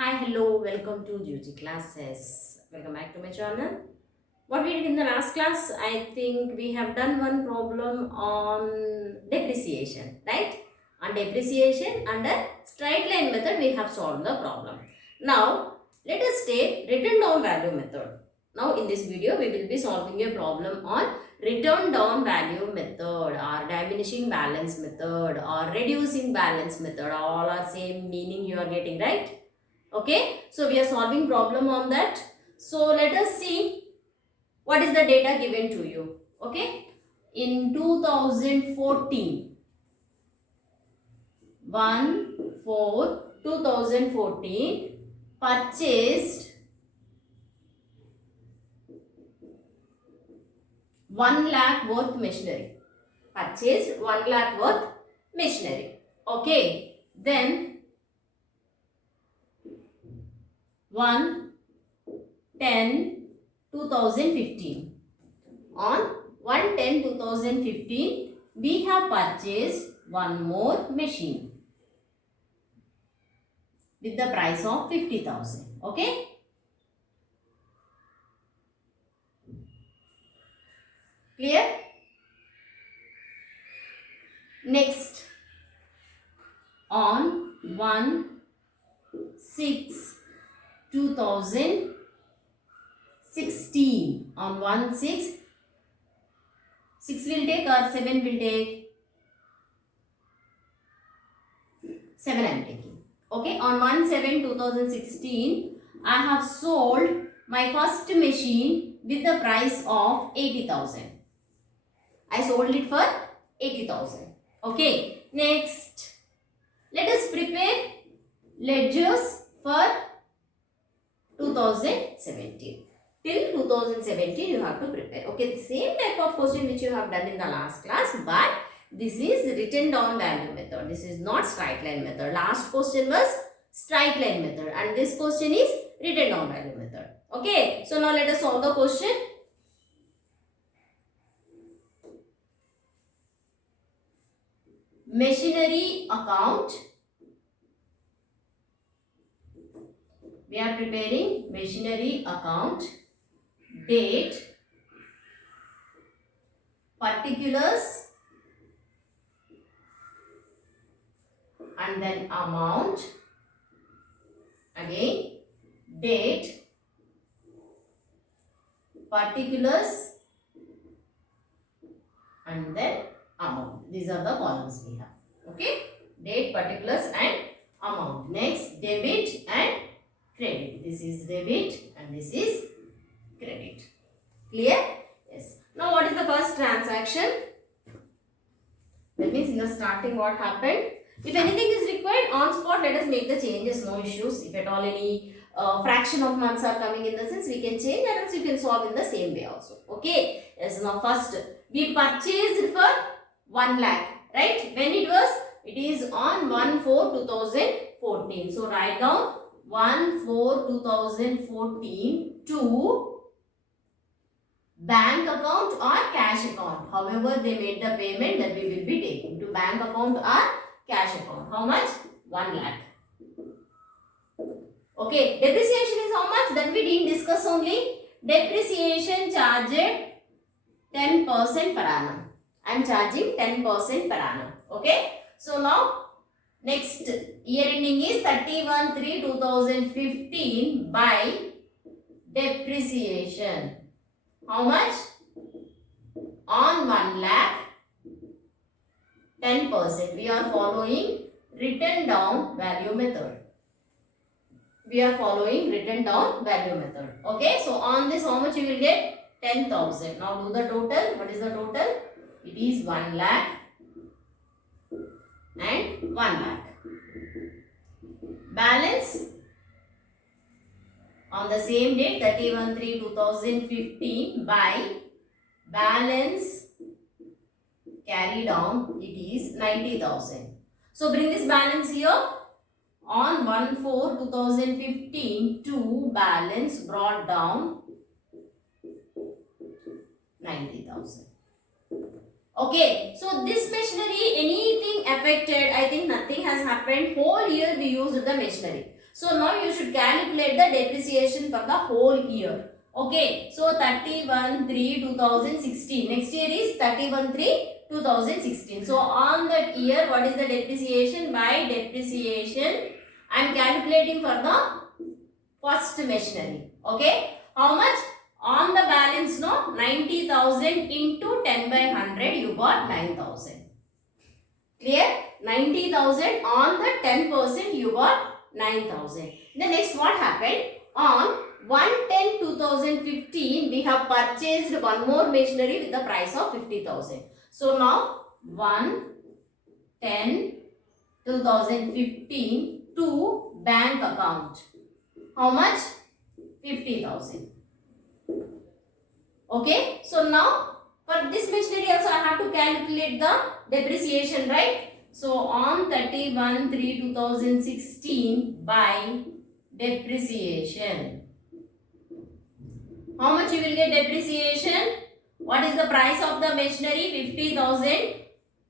Hi, hello, welcome to Duty Classes. Welcome back to my channel. What we did in the last class, I think we have done one problem on depreciation, right? On depreciation under straight line method, we have solved the problem. Now, let us take written down value method. Now, in this video, we will be solving a problem on return down value method or diminishing balance method or reducing balance method. All are same meaning you are getting, right? Okay, so we are solving problem on that. So let us see what is the data given to you. Okay, in 2014, 2014 purchased 1 lakh worth machinery. Purchased 1 lakh worth machinery. Okay, then 1/10/2015. On 1/10/2015, we have purchased one more machine with the price of 50,000. Okay. Clear? Next, on 1/6/2016, on 1/6, 6 will take or 7 will take? 7 I am taking. Okay, on 1/7/2016, I have sold my first machine with the price of 80,000. I sold it for 80,000. Okay, next, let us prepare ledgers for 2017. Till 2017 you have to prepare. Okay, the same type of question which you have done in the last class, but this is written down value method. This is not straight line method. Last question was straight line method and this question is written down value method. Okay, so now let us solve the question. Machinery account. We are preparing machinery account, date, particulars, and then amount. Again, date, particulars, and then amount. These are the columns we have. Okay, date, particulars, and amount. Next, debit and credit. This is debit and this is credit. Clear? Yes. Now, what is the first transaction? That means in the starting what happened? If anything is required on spot, let us make the changes. No issues. If at all any fraction of months are coming in the sense, we can change and else you can solve in the same way also. Okay. Yes. Now, first we purchased for 1 lakh. Right? When it was? It is on 1/4/2014. So, write down 1/4/2014 to bank account or cash account. However, they made the payment that we will be taking to bank account or cash account. How much? 1 lakh. Okay. Depreciation is how much? That we didn't discuss only. Depreciation charged 10% per annum. I am charging 10% per annum. Okay. So now next year ending is 31/3/2015 by depreciation. How much? On 1 lakh, 10%. We are following written down value method. We are following written down value method. Okay. So on this, how much you will get? 10,000. Now do the total. What is the total? It is 1 lakh and 1 lakh. Balance on the same date 31/3/2015 by balance carried on, it is 90,000. So bring this balance here on 1/4/2015 to balance brought down 90,000. Okay, so this machinery, anything affected? I think nothing has happened. Whole year we used the machinery. So now you should calculate the depreciation for the whole year. Okay, so 31/3/2016. Next year is 31/3/2016. So on that year, what is the depreciation? By depreciation, I am calculating for the first machinery. Okay, how much? On the balance, no, 90,000 into 10 by 100, you got 9,000. Clear? 90,000 on the 10%, you got 9,000. The next, what happened? On 1/10/2015, we have purchased one more machinery with the price of 50,000. So now 1/10/2015 to bank account. How much? 50,000. Okay. So now for this machinery also I have to calculate the depreciation, right? So on 31/3/2016 by depreciation. How much you will get depreciation? What is the price of the machinery? 50,000.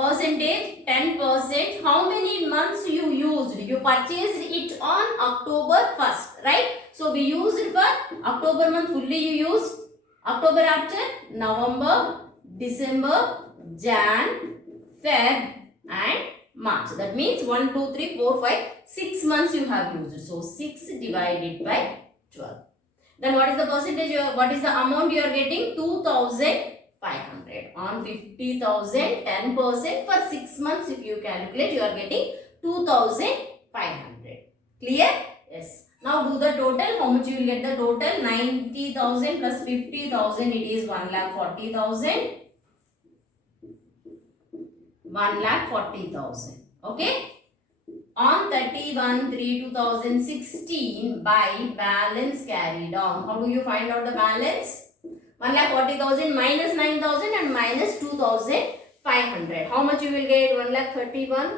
Percentage 10%. How many months you used? You purchased it on October 1st, right? So we used it for October month fully you used. October after November, December, Jan, Feb and March. That means 1, 2, 3, 4, 5, 6 months you have used. So 6 divided by 12. Then what is the percentage? What is the amount you are getting? 2,500. On 50,000, 10% for 6 months if you calculate, you are getting 2,500. Clear? Yes. Now do the total. How much you will get the total? 90,000 plus 50,000, it is 1,40,000. 1,40,000. Okay. On 31/3/2016 by balance carried on. How do you find out the balance? 1,40,000 minus 9,000 and minus 2,500. How much you will get? 1,31,000.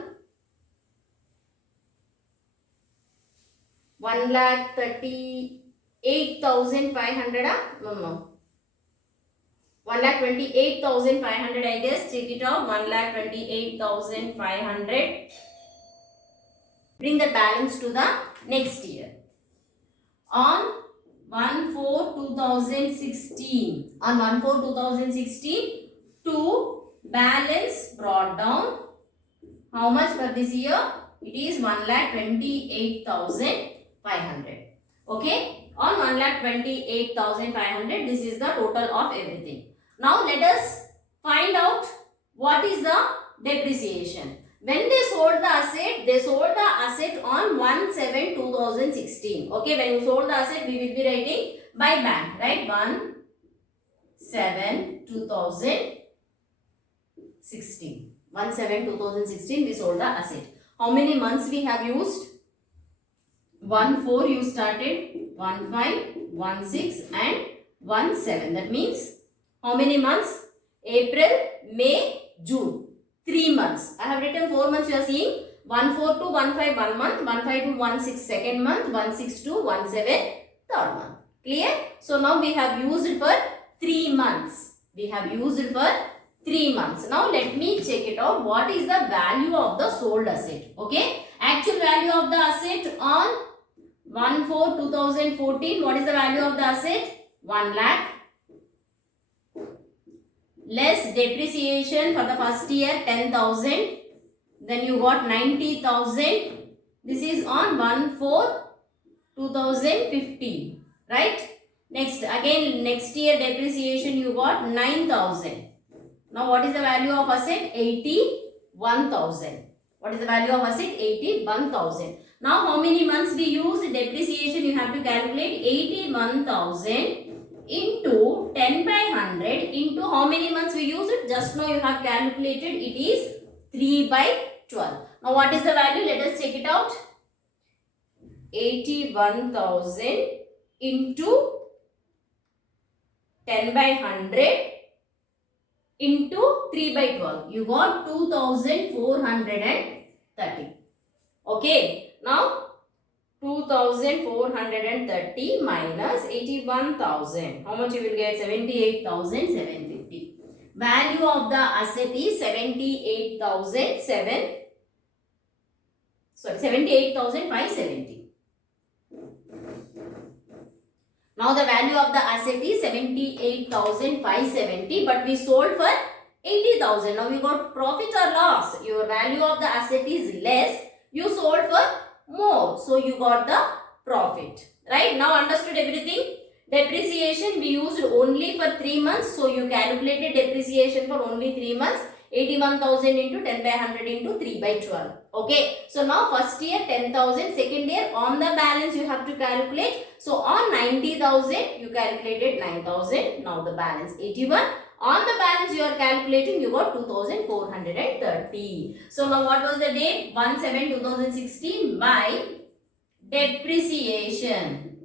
1,38,500. No. 1,28,500. I guess. Check it out. 1,28,500. Bring the balance to the next year. On 1/4/2016. On 1/4/2016, to balance brought down. How much for this year? It is 1,28,500. Okay. On 1,28,500, this is the total of everything. Now let us find out what is the depreciation. When they sold the asset on 1/7/2016. Okay, when you sold the asset, we will be writing by bank, right? 1/7/2016. 1/7/2016, we sold the asset. How many months we have used? 1/4 you started, 1/5, 1/6 and 1/7. That means how many months? April, May, June. 3 months. I have written 4 months. You are seeing 1/4 to 1/5 1 month, 1/5 to 1/6 second month, 1/6 to 1/7 third month. Clear? So now we have used it for 3 months. We have used it for 3 months. Now let me check it out. What is the value of the sold asset? Okay. Actual value of the asset on 1/4/2014. What is the value of the asset? 1 lakh. Less depreciation for the first year 10,000. Then you got 90,000. This is on 1/4/2015. Right? Next, again next year depreciation you got 9,000. Now what is the value of asset? 81,000. What is the value of asset? 81,000. Now how many months we use depreciation? You have to calculate 81,000 into 10 by 100 into how many months we use it? Just now you have calculated, it is 3/12. Now what is the value? Let us check it out. 81,000 into 10 by 100 into 3/12. You got 2,430. Okay. Now 2,430 minus 81,000. How much you will get? 78,750. Value of the asset is 78,570. Now the value of the asset is 78,570, but we sold for 80,000. Now you got profit or loss? Your value of the asset is less. You sold for more. So you got the profit. Right? Now understood everything? Depreciation we used only for 3 months. So you calculated depreciation for only 3 months. 81,000 into 10 by 100 into 3 by 12. Okay. So now first year 10,000. Second year on the balance you have to calculate. So on 90,000 you calculated 9,000. Now the balance 81. On the balance you are calculating, you got 2,430. So now what was the date? 1/7/2016 by depreciation.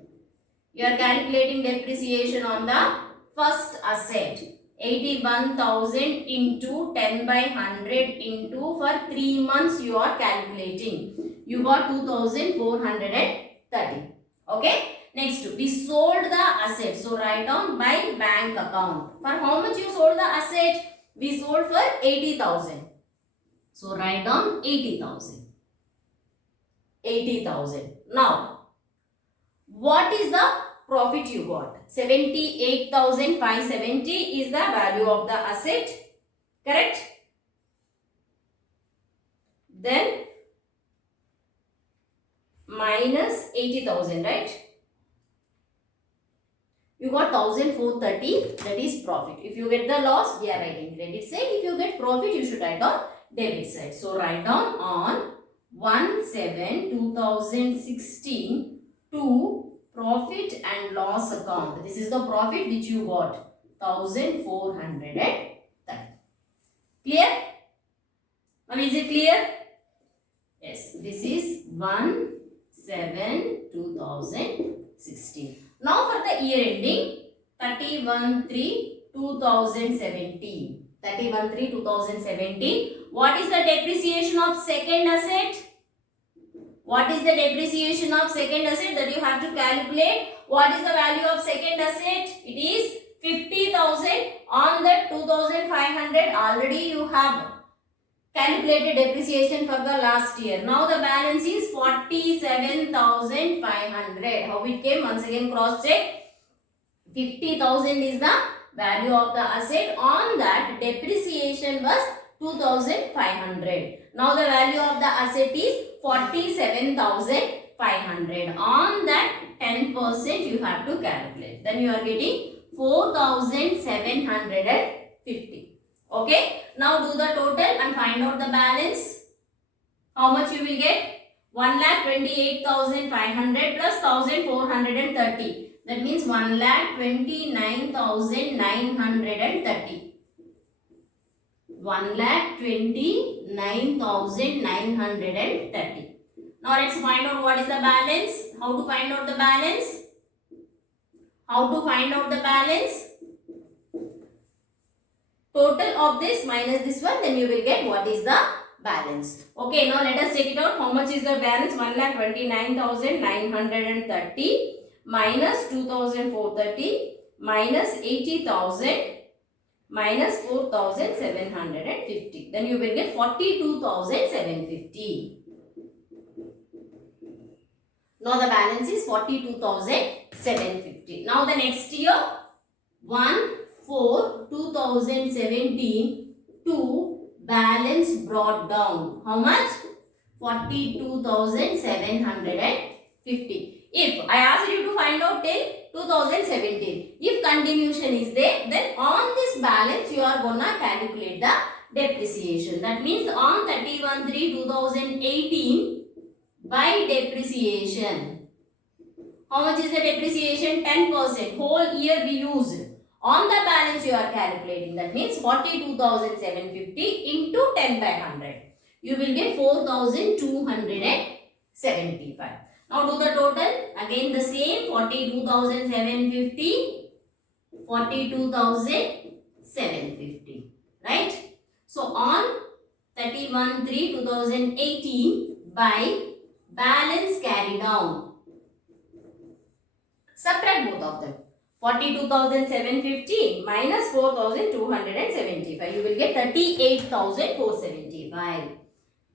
You are calculating depreciation on the first asset. 81,000 into 10 by 100 into for 3 months you are calculating. You got 2,430. Okay. Next, we sold the asset. So, write down by bank account. For how much you sold the asset? We sold for 80,000. So, write down 80,000. 80,000. Now, what is the profit you got? 78,570 is the value of the asset. Correct? Then, minus 80,000, right? You got 1,430, that is profit. If you get the loss, we are writing credit side. If you get profit, you should write on debit side. So, write down on 1/7/2016 to profit and loss account. This is the profit which you got, 1,430. Clear? Now, is it clear? Yes, this is 1/7/2016. Now for the year ending 31/3/2017. 31/3/2017. What is the depreciation of second asset? What is the depreciation of second asset that you have to calculate? What is the value of second asset? It is 50,000. On that 2,500 already you have calculated depreciation for the last year. Now the balance is 47,500. How it came? Once again cross check. 50,000 is the value of the asset. On that depreciation was 2,500. Now the value of the asset is 47,500. On that 10% you have to calculate. Then you are getting 4,750. Okay. Now do the total and find out the balance. How much you will get? 1,28,500 plus 1,430. That means 1,29,930. 1,29,930. Now let's find out what is the balance. How to find out the balance? How to find out the balance? Total of this minus this one, then you will get what is the balance. Okay, now let us check it out. How much is the balance? 1,29,930 minus 2,430 minus 80,000 minus 4,750. Then you will get 42,750. Now the balance is 42,750. Now the next year, 1/4/2017 to balance brought down. How much? 42,750. If I asked you to find out till 2017, if continuation is there, then on this balance you are gonna calculate the depreciation. That means on 31/3/2018 by depreciation. How much is the depreciation? 10%. Whole year we used. On the balance you are calculating. That means 42,750 into 10 by 100. You will get 4,275. Now do the total. Again the same. 42,750. 42,750. Right? So on 31/3/2018 by balance carry down. Subtract both of them. 42,750 minus 4,275. You will get 38,475.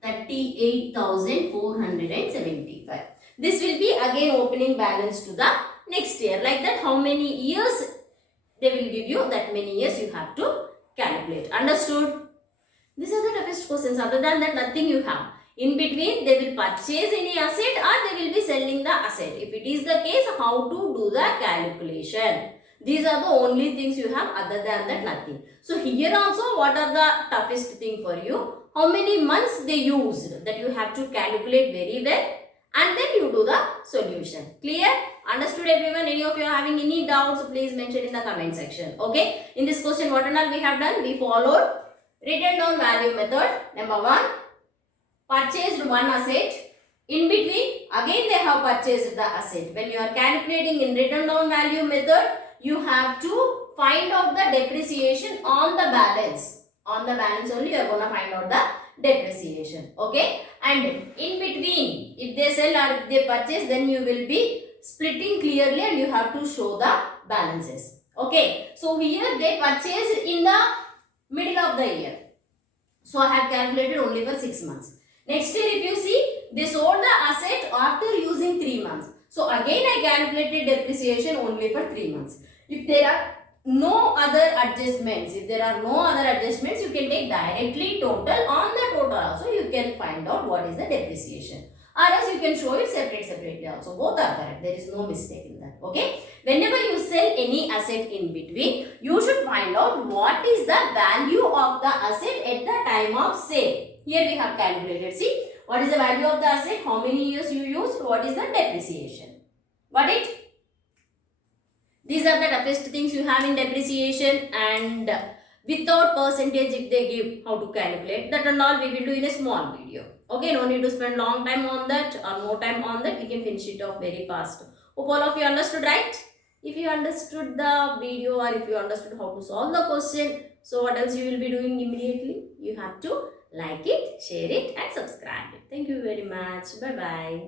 38,475. This will be again opening balance to the next year. Like that, how many years they will give you, that many years you have to calculate. Understood? These are the toughest questions. Other than that, nothing you have. In between, they will purchase any asset or they will be selling the asset. If it is the case, how to do the calculation. These are the only things you have. Other than that, nothing. So here also, what are the toughest thing for you? How many months they used, that you have to calculate very well, and then you do the solution. Clear? Understood everyone? Any of you are having any doubts, please mention in the comment section. Okay? In this question, what and all we have done? We followed written down value method. Number 1, purchased one asset. In between, again they have purchased the asset. When you are calculating in written down value method, you have to find out the depreciation on the balance. On the balance only you are going to find out the depreciation. Okay? And in between, if they sell or if they purchase, then you will be splitting clearly and you have to show the balances. Okay? So here they purchased in the middle of the year. So I have calculated only for 6 months. Next year, if you see, they sold the asset after using 3 months. So again I calculated depreciation only for 3 months. If there are no other adjustments, you can take directly total. On the total also you can find out what is the depreciation. Or else you can show it separately also. Both are correct. There is no mistake in that. Okay. Whenever you sell any asset in between, you should find out what is the value of the asset at the time of sale. Here we have calculated. See, what is the value of the asset? How many years you used? What is the depreciation? Got it? These are the toughest things you have in depreciation, and without percentage if they give how to calculate, that and all we will do in a small video. Okay, no need to spend long time on that or more time on that. We can finish it off very fast. Hope all of you understood, right? If you understood the video or if you understood how to solve the question, so what else you will be doing immediately? You have to like it, share it and subscribe it. Thank you very much. Bye bye.